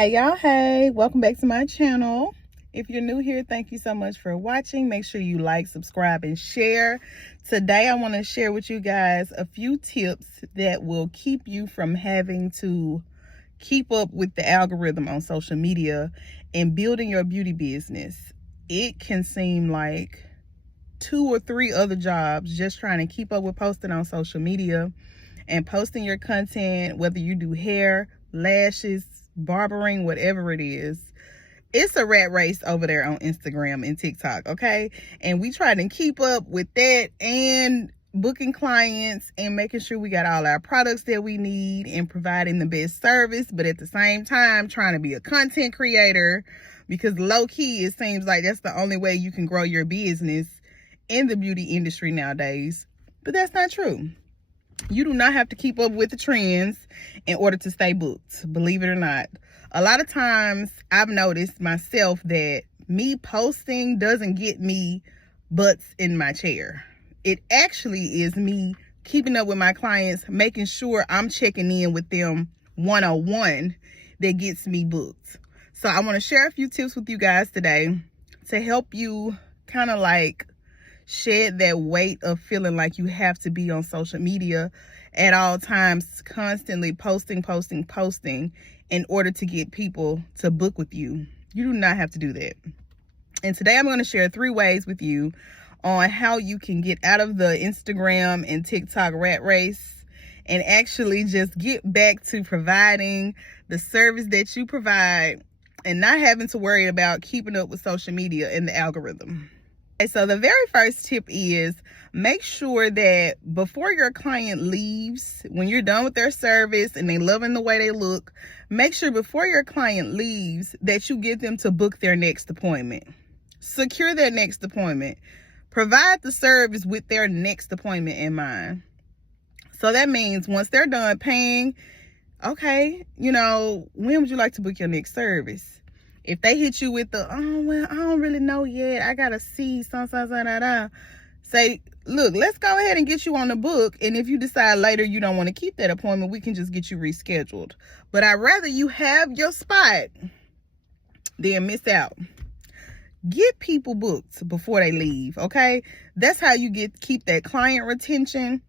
Hey y'all, hey, welcome back to my channel. If you're new here, thank you so much for watching. Make sure you like, subscribe, and share. Today I want to share with you guys a few tips that will keep you from having to keep up with the algorithm on social media and building your beauty business. It can seem like 2 or 3 other jobs just trying to keep up with posting on social media and posting your content, whether you do hair, lashes, barbering, whatever it is. It's a rat race over there on Instagram and TikTok, okay? And we try to keep up with that and booking clients and making sure we got all our products that we need and providing the best service, but at the same time trying to be a content creator, because low-key it seems like that's the only way you can grow your business in the beauty industry nowadays. But that's not true. You do not have to keep up with the trends in order to stay booked, believe it or not. A lot of times I've noticed myself that me posting doesn't get me butts in my chair. It actually is me keeping up with my clients, making sure I'm checking in with them one-on-one that gets me booked. So I want to share a few tips with you guys today to help you kind of like shed that weight of feeling like you have to be on social media at all times, constantly posting in order to get people to book with you. You do not have to do that. And today I'm going to share 3 ways with you on how you can get out of the Instagram and TikTok rat race and actually just get back to providing the service that you provide and not having to worry about keeping up with social media and the algorithm. So the very first tip is make sure that before your client leaves, when you're done with their service and they loving the way they look, make sure before your client leaves that you get them to book their next appointment. Secure their next appointment. Provide the service with their next appointment in mind. So that means once they're done paying, okay, when would you like to book your next service? If they hit you with the, oh, well, I don't really know yet, I gotta see, say, look, let's go ahead and get you on the book. And if you decide later you don't want to keep that appointment, we can just get you rescheduled. But I'd rather you have your spot than miss out. Get people booked before they leave, okay? That's how you keep that client retention.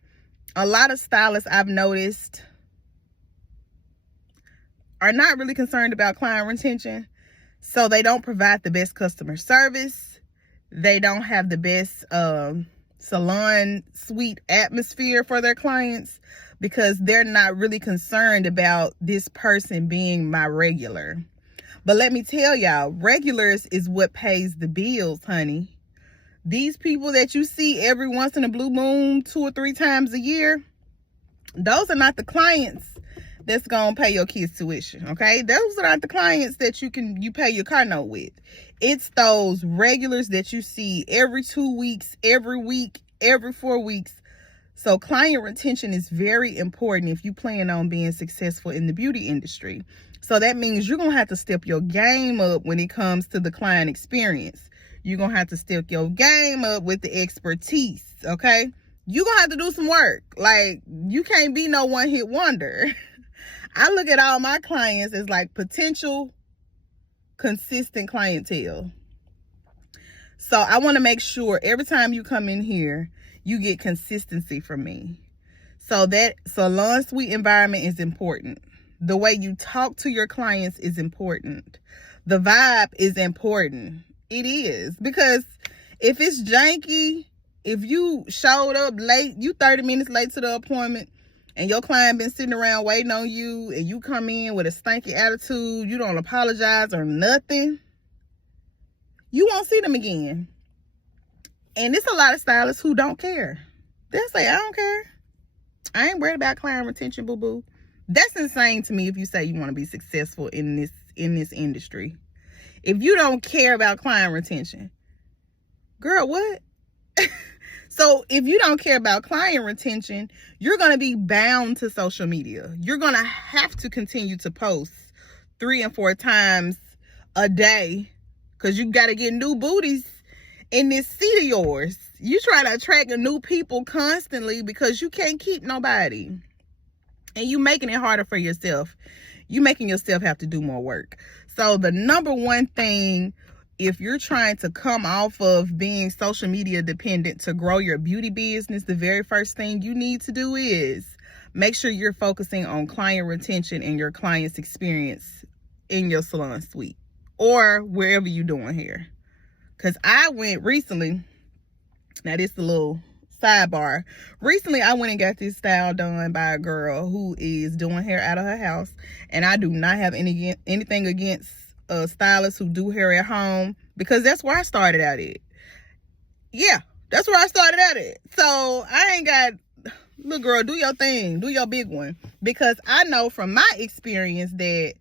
A lot of stylists I've noticed are not really concerned about client retention. So they don't provide the best customer service. They don't have the best salon suite atmosphere for their clients because they're not really concerned about this person being my regular. But let me tell y'all, regulars is what pays the bills, honey. These people that you see every once in a blue moon 2 or 3 times a year, those are not the clients that's gonna pay your kids' tuition, okay? Those are not the clients that you pay your car note with. It's those regulars that you see every 2 weeks, every week, every 4 weeks. So client retention is very important if you plan on being successful in the beauty industry. So that means you're gonna have to step your game up when it comes to the client experience. You're gonna have to step your game up with the expertise, okay? You're gonna have to do some work. Like, you can't be no one-hit wonder. I look at all my clients as like potential consistent clientele. So I want to make sure every time you come in here, you get consistency from me. So that salon suite environment is important. The way you talk to your clients is important. The vibe is important. It is. Because if it's janky, if you showed up late, you 30 minutes late to the appointment, and your client been sitting around waiting on you, and you come in with a stanky attitude, you don't apologize or nothing, you won't see them again. And it's a lot of stylists who don't care. They'll say, I don't care. I ain't worried about client retention, boo-boo. That's insane to me if you say you want to be successful in this industry. If you don't care about client retention, girl, what? So if you don't care about client retention, you're going to be bound to social media. You're going to have to continue to post 3 and 4 times a day because you got to get new booties in this seat of yours. You try to attract new people constantly because you can't keep nobody. And you making it harder for yourself. you making yourself have to do more work. So the number one thing, if you're trying to come off of being social media dependent to grow your beauty business, the very first thing you need to do is make sure you're focusing on client retention and your client's experience in your salon suite or wherever you're doing hair. Because I went recently, now this is a little sidebar. Recently, I went and got this style done by a girl who is doing hair out of her house. And I do not have anything against stylists who do hair at home, because that's where I started out at. Yeah, that's where I started out at. So I ain't got, little girl, do your thing, do your big one. Because I know from my experience that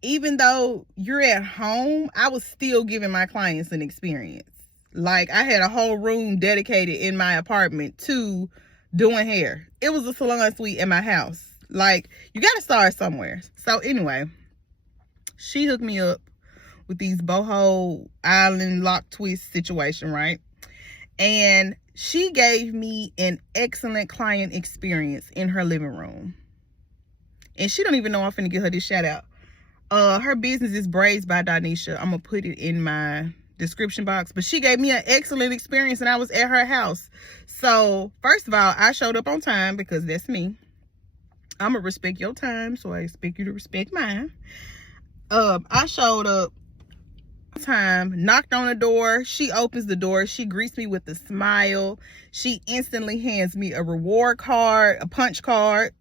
even though you're at home, I was still giving my clients an experience. Like, I had a whole room dedicated in my apartment to doing hair. It was a salon suite in my house. Like, you got to start somewhere. So anyway, she hooked me up with these boho island lock twist situation, right? And she gave me an excellent client experience in her living room. And she don't even know I'm finna give her this shout out. Her business is Braids by Donisha. I'm gonna put it in my description box. But she gave me an excellent experience, and I was at her house. So first of all, I showed up on time, because that's me. I'm gonna respect your time, so I expect you to respect mine. I showed up on time, knocked on the door. She opens the door. She greets me with a smile. She instantly hands me a reward card, a punch card,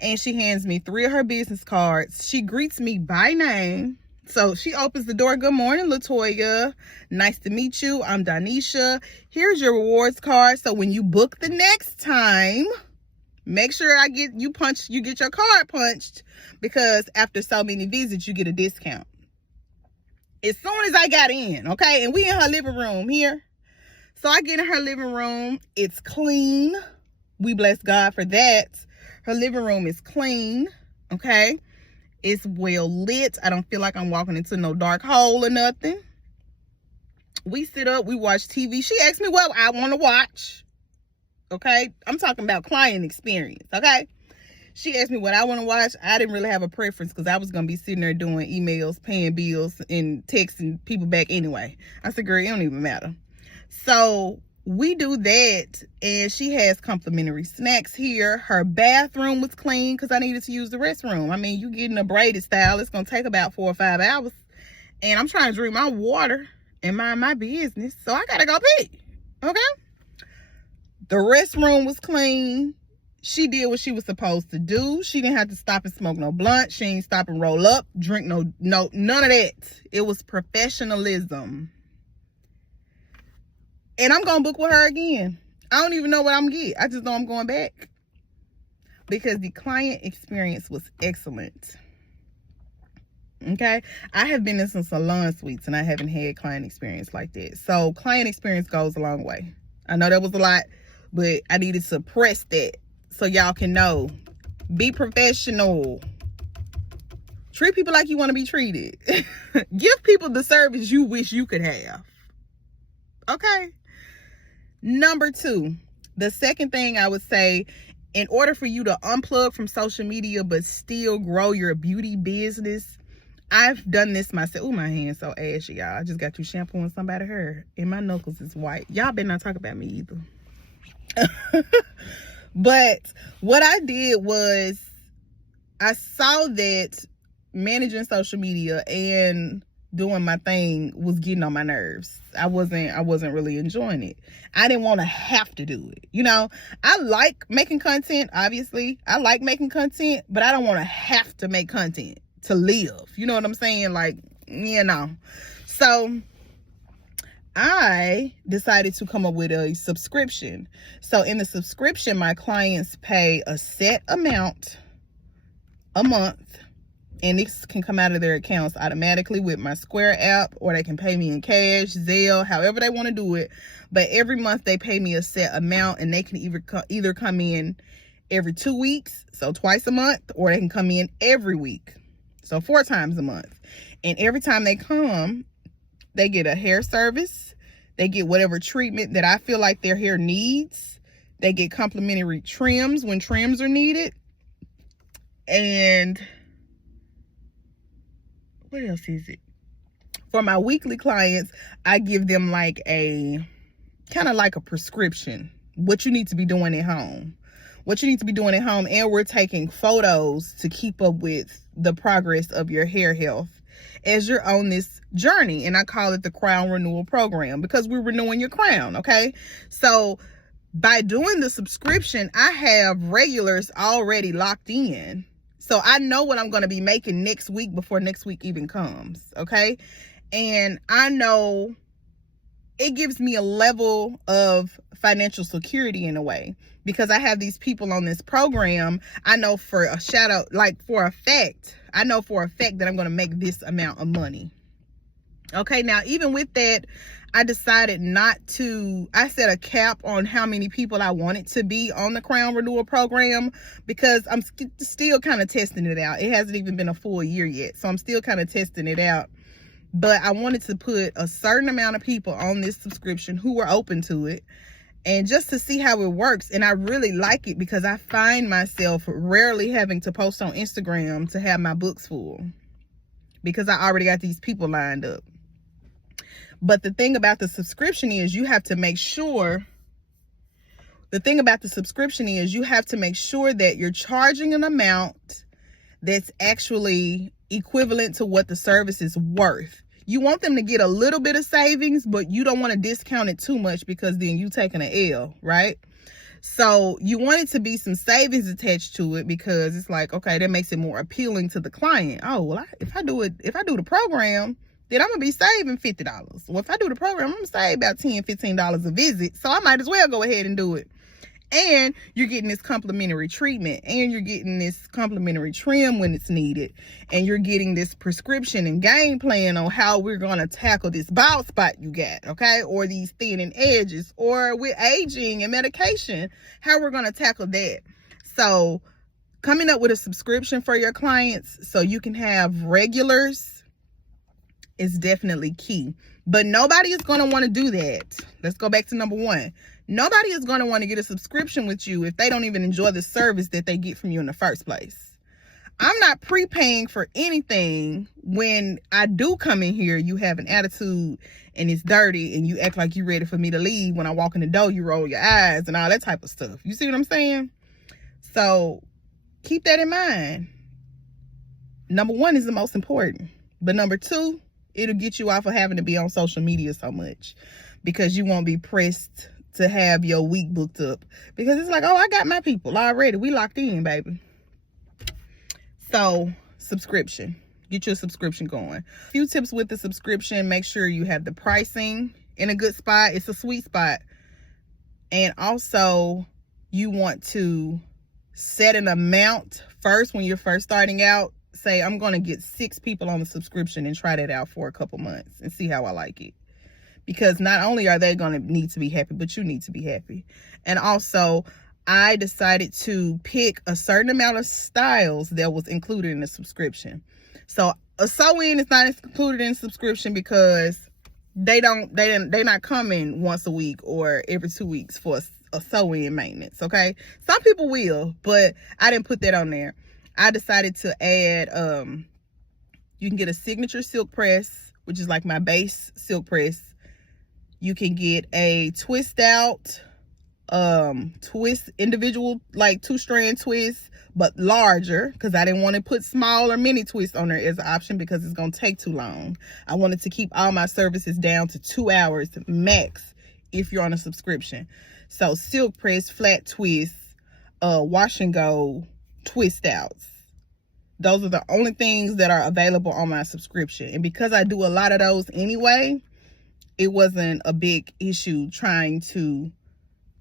and she hands me 3 of her business cards. She greets me by name. So she opens the door. Good morning, Latoya. Nice to meet you. I'm Donisha. Here's your rewards card. So when you book the next time, make sure you get your card punched, because after so many visits, you get a discount. As soon as I got in, okay, and we in her living room here. So I get in her living room. It's clean. We bless God for that. Her living room is clean, okay? It's well lit. I don't feel like I'm walking into no dark hole or nothing. We sit up, we watch TV. She asked me what I want to watch, okay? I'm talking about client experience, okay? She asked me what I want to watch. I didn't really have a preference, because I was going to be sitting there doing emails, paying bills, and texting people back anyway. I said, girl, it don't even matter. So we do that, and she has complimentary snacks here. Her bathroom was clean, because I needed to use the restroom. I mean, you getting a braided style, it's going to take about 4 or 5 hours. And I'm trying to drink my water and mind my business, so I got to go pee, okay? The restroom was clean. She did what she was supposed to do. She didn't have to stop and smoke no blunt. She ain't stop and roll up, drink no, none of that. It was professionalism. And I'm going to book with her again. I don't even know what I'm going to get. I just know I'm going back, because the client experience was excellent. Okay? I have been in some salon suites, and I haven't had client experience like that. So client experience goes a long way. I know that was a lot, but I needed to press that so y'all can know. Be professional. Treat people like you want to be treated. Give people the service you wish you could have. Okay? Number 2, the second thing I would say, in order for you to unplug from social media but still grow your beauty business, I've done this myself. Oh, my hand's so ashy, y'all. I just got through shampooing somebody's hair, and my knuckles is white. Y'all better not talk about me either. But what I did was, I saw that managing social media and doing my thing was getting on my nerves. I wasn't really enjoying it. I didn't want to have to do it. You know, I like making content, obviously. I like making content, but I don't want to have to make content to live. You know what I'm saying? Like, you know. So I decided to come up with a subscription. So in the subscription, my clients pay a set amount a month, and this can come out of their accounts automatically with my Square app, or they can pay me in cash, Zelle, however they want to do it. But every month they pay me a set amount, and they can either come in every 2 weeks, so twice a month, or they can come in every week, so 4 times a month. And every time they come, they get a hair service. They get whatever treatment that I feel like their hair needs. They get complimentary trims when trims are needed. And what else is it? For my weekly clients, I give them like a kind of like a prescription, what you need to be doing at home. And we're taking photos to keep up with the progress of your hair health as you're on this journey. And I call it the crown renewal program, because we're renewing your crown. Okay, so by doing the subscription, I have regulars already locked in, so I know what I'm going to be making next week before next week even comes. Okay, and I know it gives me a level of financial security in a way, because I have these people on this program. I know for a fact that I'm going to make this amount of money. Okay, now even with that, I decided I set a cap on how many people I wanted to be on the Crown Renewal program, because I'm still kind of testing it out. It hasn't even been a full year yet, so I'm still kind of testing it out. But I wanted to put a certain amount of people on this subscription who were open to it, and just to see how it works. And I really like it, because I find myself rarely having to post on Instagram to have my books full, because I already got these people lined up. But the thing about the subscription is you have to make sure that you're charging an amount that's actually equivalent to what the service is worth. You want them to get a little bit of savings, but you don't want to discount it too much, because then you taking an L, right? So you want it to be some savings attached to it, because it's like, okay, that makes it more appealing to the client. Oh, well, if I do the program, then I'm gonna be saving $50. Well, if I do the program, I'm gonna save about $10, $15 a visit. So I might as well go ahead and do it. And you're getting this complimentary treatment, and you're getting this complimentary trim when it's needed, and you're getting this prescription and game plan on how we're going to tackle this bald spot you got, okay, or these thinning edges, or with aging and medication, how we're going to tackle that. So coming up with a subscription for your clients so you can have regulars is definitely key. But nobody is going to want to do that. Let's go back to number one. Nobody is going to want to get a subscription with you if they don't even enjoy the service that they get from you in the first place. I'm not prepaying for anything. When I do come in here, you have an attitude and it's dirty, and you act like you're ready for me to leave. When I walk in the door, you roll your eyes and all that type of stuff. You see what I'm saying? So keep that in mind. Number one is the most important. But number two, it'll get you off of having to be on social media so much, because you won't be pressed to have your week booked up, because it's like, oh, I got my people already. We locked in, baby. So subscription, get your subscription going. A few tips with the subscription: make sure you have the pricing in a good spot. It's a sweet spot. And also you want to set an amount first when you're first starting out. Say, I'm going to get 6 people on the subscription and try that out for a couple months and see how I like it. Because not only are they going to need to be happy, but you need to be happy. And also, I decided to pick a certain amount of styles that was included in the subscription. So a sew-in is not included in the subscription, because they're not coming once a week or every 2 weeks for a sew-in maintenance. Okay, some people will, but I didn't put that on there. I decided to add, you can get a signature silk press, which is like my base silk press. You can get a twist out, individual, like 2-strand twist, but larger, because I didn't want to put small or mini twists on there as an option, because it's going to take too long. I wanted to keep all my services down to 2 hours max if you're on a subscription. So silk press, flat twist, wash and go, twist outs. Those are the only things that are available on my subscription. And because I do a lot of those anyway, it wasn't a big issue trying to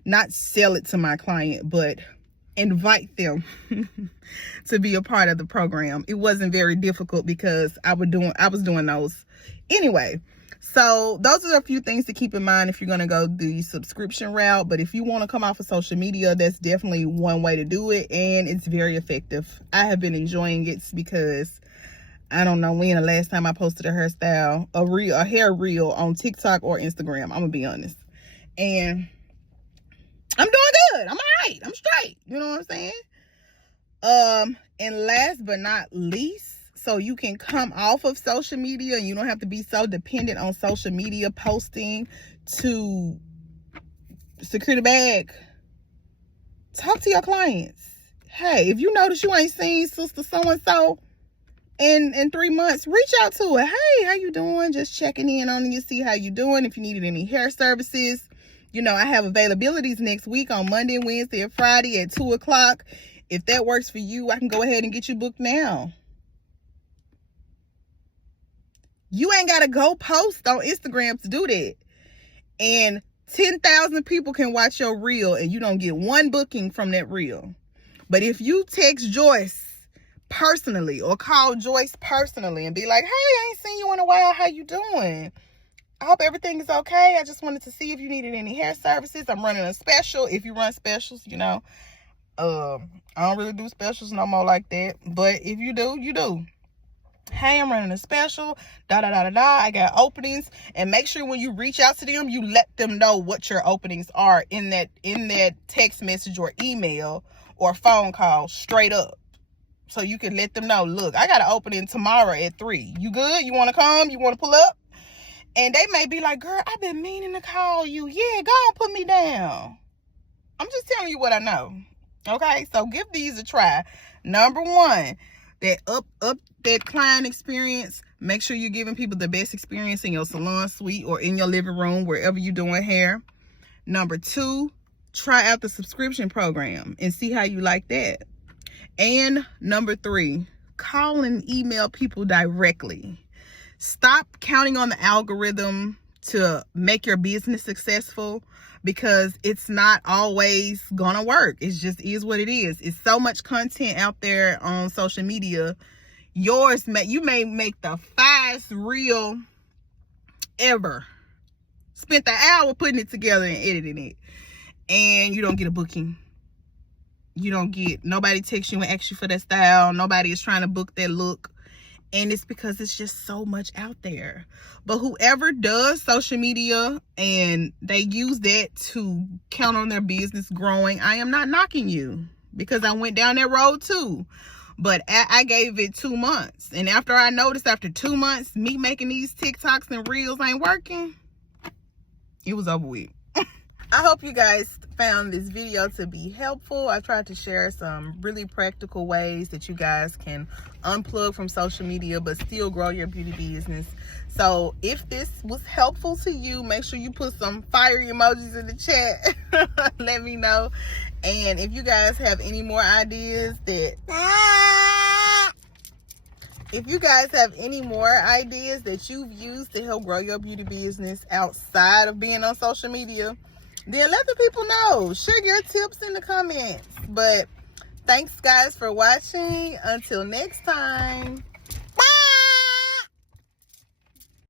not sell it to my client, but invite them to be a part of the program. It wasn't very difficult, because I was doing those anyway. So those are a few things to keep in mind if you're going to go the subscription route. But if you want to come off of social media, that's definitely one way to do it, and it's very effective. I have been enjoying it, because I don't know when the last time I posted a hairstyle, a hair reel on TikTok or Instagram. I'm gonna be honest, and I'm doing good. I'm all right. I'm straight. You know what I'm saying? And last but not least, so you can come off of social media and you don't have to be so dependent on social media posting to secure the bag. Talk to your clients. Hey, if you notice you ain't seen sister so-and-so in 3 months, reach out to her. Hey, how you doing? Just checking in on you, see how you doing. If you needed any hair services, you know, I have availabilities next week on Monday, Wednesday, and Friday at 2 o'clock. If that works for you, I can go ahead and get you booked now. You ain't got to go post on Instagram to do that. And 10,000 people can watch your reel and you don't get one booking from that reel. But if you text Joyce personally or call Joyce personally and be like, hey, I ain't seen you in a while. How you doing? I hope everything is okay. I just wanted to see if you needed any hair services. I'm running a special. If you run specials, you know, I don't really do specials no more like that. But if you do, you do. Hey, I'm running a special, I got openings. And make sure when you reach out to them, you let them know what your openings are in that text message or email or phone call straight up. So you can let them know, look, I got an opening tomorrow at 3. You good? You want to come? You want to pull up? And they may be like, girl, I've been meaning to call you. Yeah, go on, put me down. I'm just telling you what I know. Okay, so give these a try. Number one, that up that client experience. Make sure you're giving people the best experience in your salon suite or in your living room, wherever you're doing hair. Number two, try out the subscription program and see how you like that. And number three, call and email people directly. Stop counting on the algorithm to make your business successful, because it's not always gonna work. It just is what it is. It's so much content out there on social media. You may make the fast reel ever. Spent the hour putting it together and editing it, and you don't get a booking. Nobody texts you and asks you for that style. Nobody is trying to book that look. And it's because it's just so much out there. But whoever does social media and they use that to count on their business growing, I am not knocking you, because I went down that road too. But I gave it 2 months. And after I noticed after 2 months, me making these TikToks and reels ain't working, it was over with. I hope you guys found this video to be helpful. I tried to share some really practical ways that you guys can unplug from social media but still grow your beauty business. So if this was helpful to you, make sure you put some fire emojis in the chat. Let me know. And if you guys have any more ideas that you've used to help grow your beauty business outside of being on social media, then let the people know. Share your tips in the comments. But thanks guys for watching. Until next time.